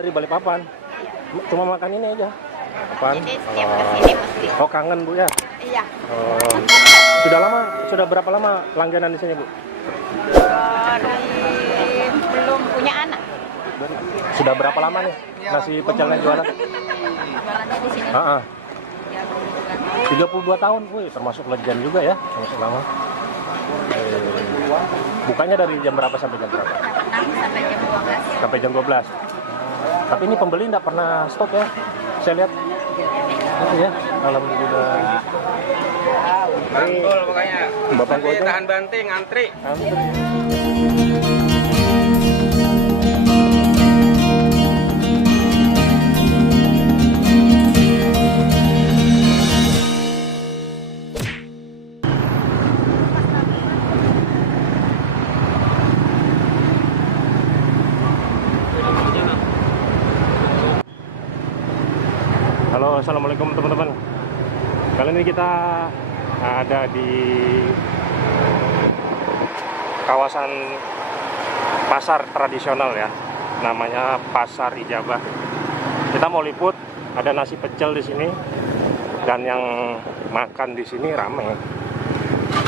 Dari Balikpapan. Cuma makan ini aja. Apaan? Jadi setiap kesini mesti. Oh, kangen Bu ya? Iya. Oh. Sudah berapa lama langganan di sini, Bu? Belum punya anak. Sudah berapa lama nih nasi pecelnya jualan? Jualannya di sini. Heeh. Ya, belum 32 tahun. Wih, termasuk legend juga ya, termasuk lama. Bukanya dari jam berapa sampai jam berapa? 6 sampai jam 12. Sampai jam 12. Tapi ini pembeli nggak pernah stok ya? Saya lihat. Oh ya, alhamdulillah. Mantul pokoknya. Bapak Tapi Gojek tahan banting, antri. Halo, assalamualaikum teman-teman. Kali ini kita ada di kawasan pasar tradisional ya, namanya Pasar Ijabah. Kita mau liput, ada nasi pecel di sini dan yang makan di sini rame.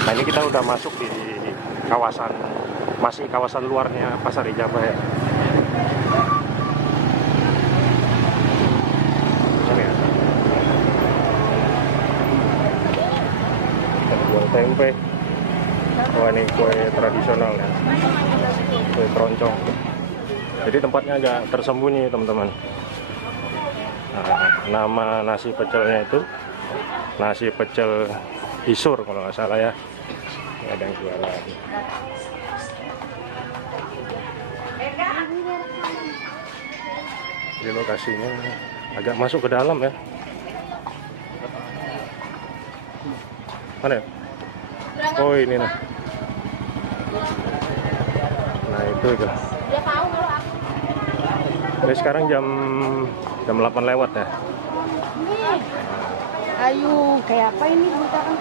Nah ini kita udah masuk di kawasan, masih kawasan luarnya Pasar Ijabah ya. Jual tempe. Wah, ini kue tradisional ya, kue keroncong. Jadi tempatnya agak tersembunyi teman-teman. Nah, nama nasi pecelnya itu nasi pecel Isur kalau nggak salah ya. Ini ada yang jualan. Jadi lokasinya agak masuk ke dalam ya. Mana ya? Oh ini nah. Nah itu. Ini sekarang jam 8 lewat ya. Ayo, kayak apa ini butakan?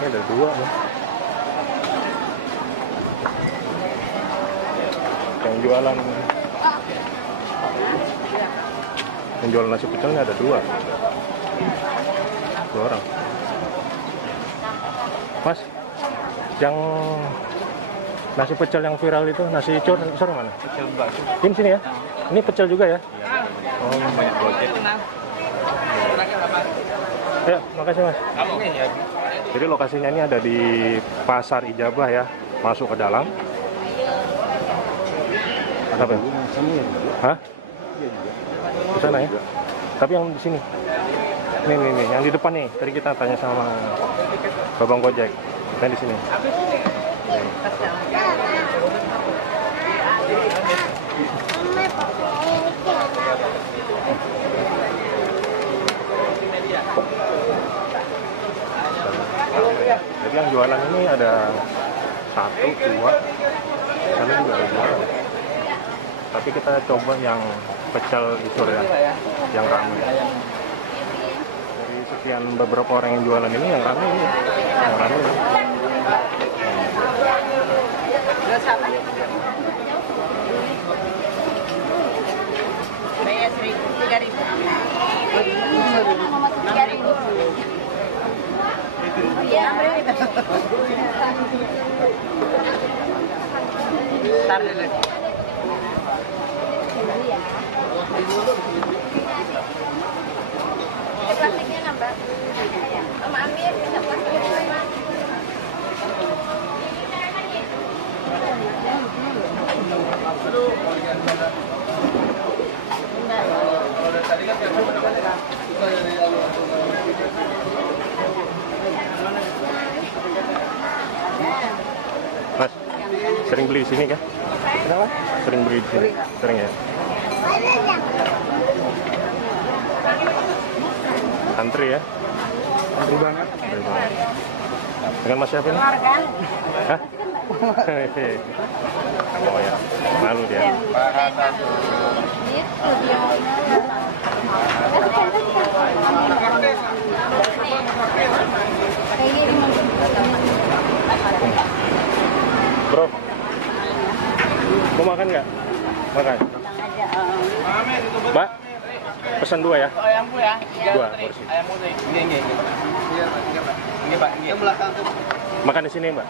Ini ada dua nih. Yang jualan nasi pecelnya ada dua orang. Mas, yang nasi pecel yang viral itu, nasi cur mana? Pecel bakso. Ini sini ya? Ini pecel juga ya? Oh, banyak gojek. Ya, makasih Mas. Jadi lokasinya ini ada di Pasar Ijabah ya, masuk ke dalam. Apa? Hah? Di sana ya? Tapi yang di sini. Nih, yang di depan nih. Tadi kita tanya sama Babang Gojek. Yang di sini. Jadi yang jualan ini ada 1, 2, sana juga ada jualan. Tapi kita coba yang pecel Isur ya, yang ramai. Dari sekian beberapa orang yang jualan ini yang ramai ini, yang ramai. Bayar 3.000. 3.000. Iya, Ntar dulu. Plastiknya nambah. Om Amir bisa plastiknya. Mas, sering beli di sini kan? Kenapa? Sering beli di sini? Sering ya? Antri ya? Antri banget. Antri banget. Dengan Mas siapa ini? Hah? Oh ya, malu dia. Bro, mau makan nggak? Makan. Mbak, pesan 2 ya? Ayam bu ya. 2 porsi. Ayam bu nih. Ini. Ini Pak, ini. Belakang tuh. Makan di sini, Mbak.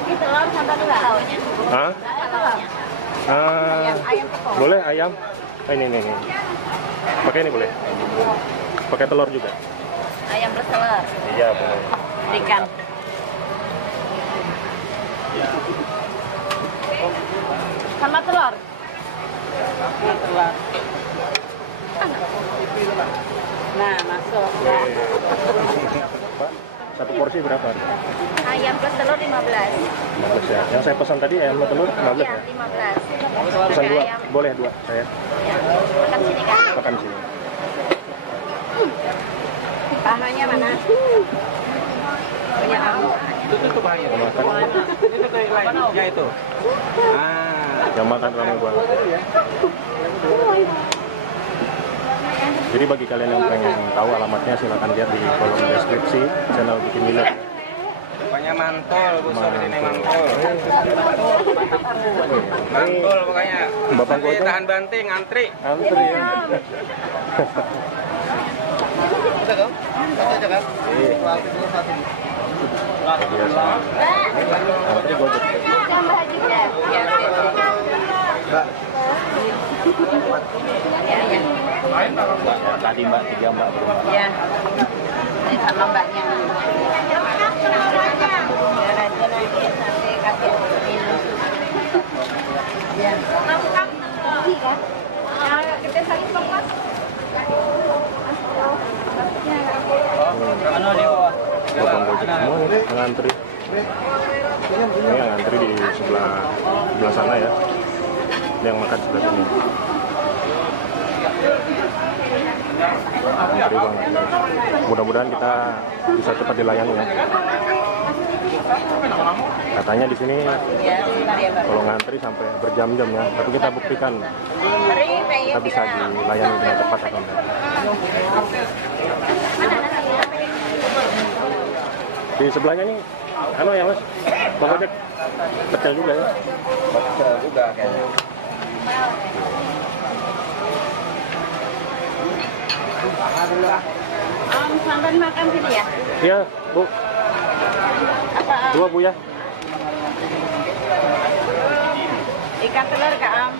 Ini telur sama telurnya. Hah? Telurnya. Ayam tepung. Boleh ayam? Ini. Pakai ini boleh? Pakai telur juga? Ayam bertelur. Iya, boleh. Ikan. Sama telur. Nah, masuk. Pak, 1 porsi berapa? Ayam plus telur 15. 15 ya. Yang saya pesan tadi ayam sama telur 15 Iya, ya? 15. Pesan 2, Ayam. boleh 2 saya. Ya. Makan sini kan. Makan di sini. Pahanya mana? Punya kamu. Itu bahaya. Makan. Itu kayak lainnya itu. Yang makan ramai banget. Jadi bagi kalian yang pengen tahu alamatnya silahkan lihat di kolom deskripsi channel Bikin Miler. Pokoknya mantul, Bu Sob ini mantul. Mantul pokoknya. Bapak Nanti gua tahan banting, antri. Antri ya. Udah dong? Aja kan? Biasa. Antri gojek. Tambah juga. Ya, Mbak. ya. Tadi Mbak 3 Mbak. Ya. Ini sama mbaknya. Biar aja nanti sampai kasih minum. Ya. Ini kan? Yang gede sekali Mas. Anu di bawah. Bapak gojek semua nih yang antri. Ini yang antri di sebelah sana ya. Ini yang makan sebelah sini. Antri banget. Mudah-mudahan kita bisa cepat dilayani ya. Katanya di sini Ya, sebentar ya, Mbak. kalau ngantri sampai berjam-jam ya. Tapi kita buktikan kita bisa dilayani dengan cepat atau enggak. Di sebelahnya nih, anu ya Mas, Bang Ojek pecel juga ya. Pecel juga kayaknya. Sampai makan sini ya? Iya, Bu. Apa? 2 Bu ya. Ikan telur Kak Am?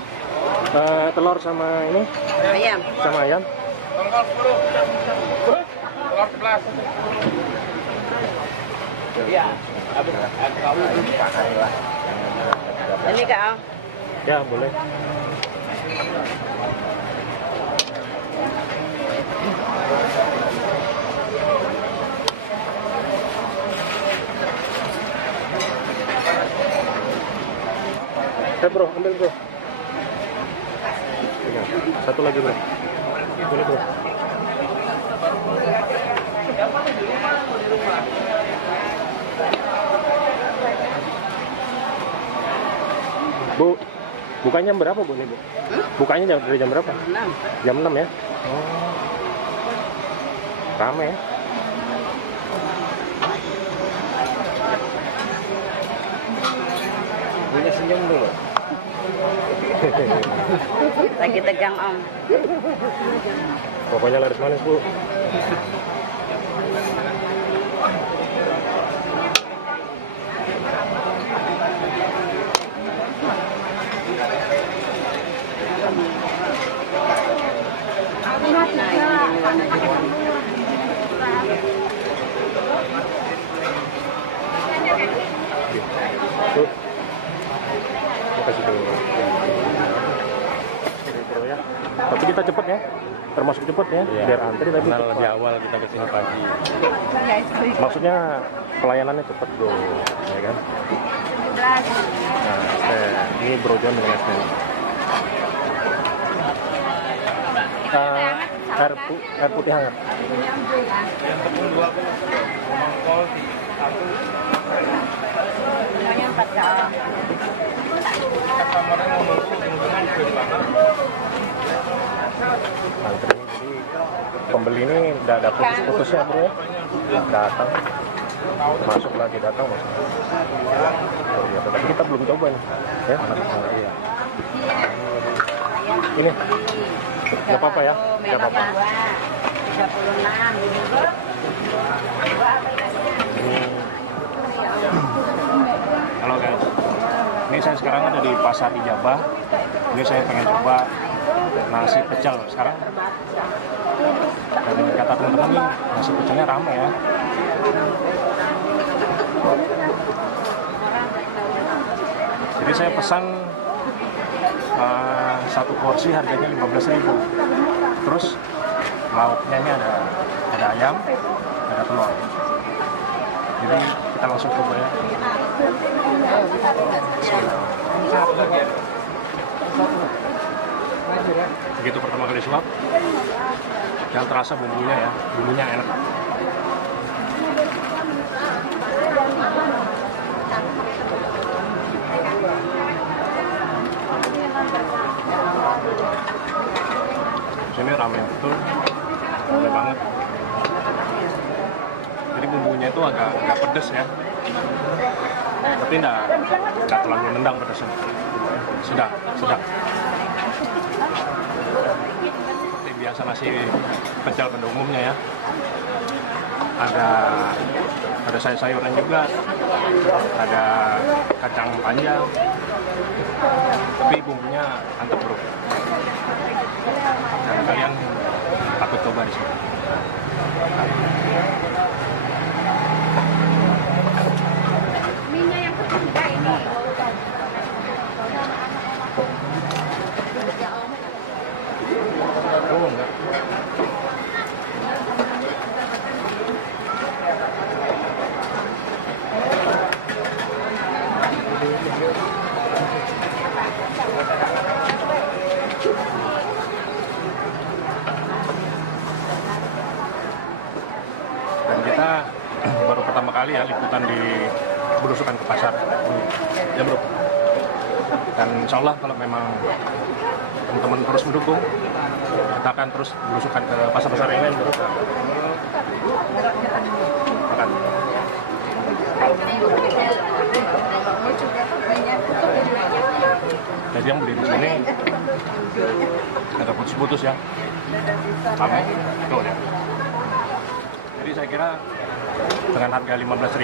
Telur sama ini, Ayam. sama ayam. Tongkol 10. Tongkol 11. Iya. Ini Kak Am. Ya, boleh. Bro, ambil bro. Pegang. 1 lagi bro. Boleh bro. Bu, bukanya jam berapa Bu nih Bu? Bukanya dari jam berapa? 6. Jam 6 ya? Oh. Rame ya? Punya senyum dulu. Lagi tegang Om. Pokoknya laris manis Bu. Tuh. Makasih dulu. Ini bro ya. Tapi kita cepet ya. Termasuk cepet ya. Iya. Biar antri tapi Karena cepet. lebih awal kita kesini pagi. Maksudnya pelayanannya cepet bro, ya kan? Nah, ini Bro John dengan es teh. Air putih hangat. Yang tepung 2 mangkol 1. Semuanya 4 Kak Am. Kamarnya mau nunggu ujung-ujungnya juga di mana? Antri jadi pembeli ini udah ada putus-putusnya bro ya. Datang, masuk lagi datang masuk. Oh, iya, tapi kita belum coba nih, ya. Iya. Ini nggak apa-apa ya, nggak apa-apa. 36 ini. Halo guys, ini saya sekarang ada di Pasar Ijabah. Ini saya pengen coba nasi pecel sekarang. Dan kata teman-teman nih, nasi pecelnya rame ya. Jadi saya pesan satu porsi harganya 15.000. Terus lauknya ini ada ayam, ada telur. Jadi kita langsung coba ya. Begitu pertama kali suap, yang terasa bumbunya ya, bumbunya enak. Sini ramai betul, ramai banget. Jadi bumbunya itu agak pedas ya, tapi nggak terlalu nendang pedasnya. Sedap. Seperti biasa nasi pecel pada umumnya ya. Ada sayur-sayuran juga, ada kacang panjang, tapi bumbunya mantap bro. Dan kalian patut coba di sini. Minyak yang ketiga ini. Oh enggak. Dan kita baru pertama kali ya liputan di belusukan ke pasar ya bro. Dan insya Allah kalau memang teman-teman terus mendukung, kita akan terus belusukan ke pasar-pasar yang lain bro. Makan. Jadi yang beli di sini ada putus-putus ya, ramai tuh ya. Jadi saya kira dengan harga 15.000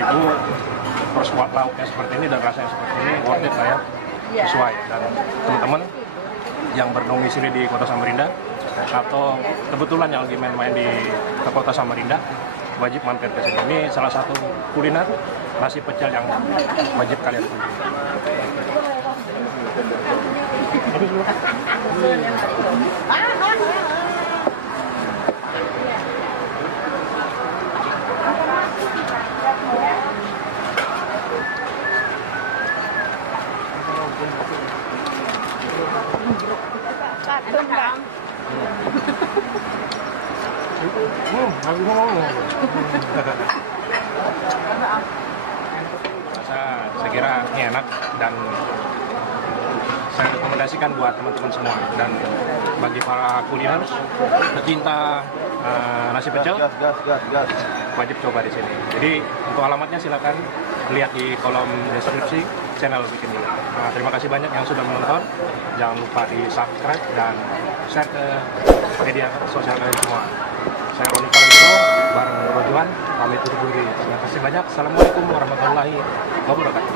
terus lauknya seperti ini dan rasanya seperti ini worth it lah ya, sesuai. Dan teman-teman yang berdomisili di Kota Samarinda atau kebetulan yang lagi main-main di Kota Samarinda wajib mampir ke sini. Ini salah satu kuliner nasi pecel yang wajib kalian kunjungi. Saya kira ini enak dan saya rekomendasikan buat teman-teman semua. Dan bagi para kuliner pecinta nasi pecel wajib coba di sini. Jadi untuk alamatnya silakan lihat di kolom deskripsi channel Bikin Gila. Terima kasih banyak yang sudah menonton. Jangan lupa di subscribe dan share ke media sosial kalian semua. Saya Roni Valentino bareng Rojuan pamit undur diri. Terima kasih banyak. Assalamualaikum warahmatullahi wabarakatuh.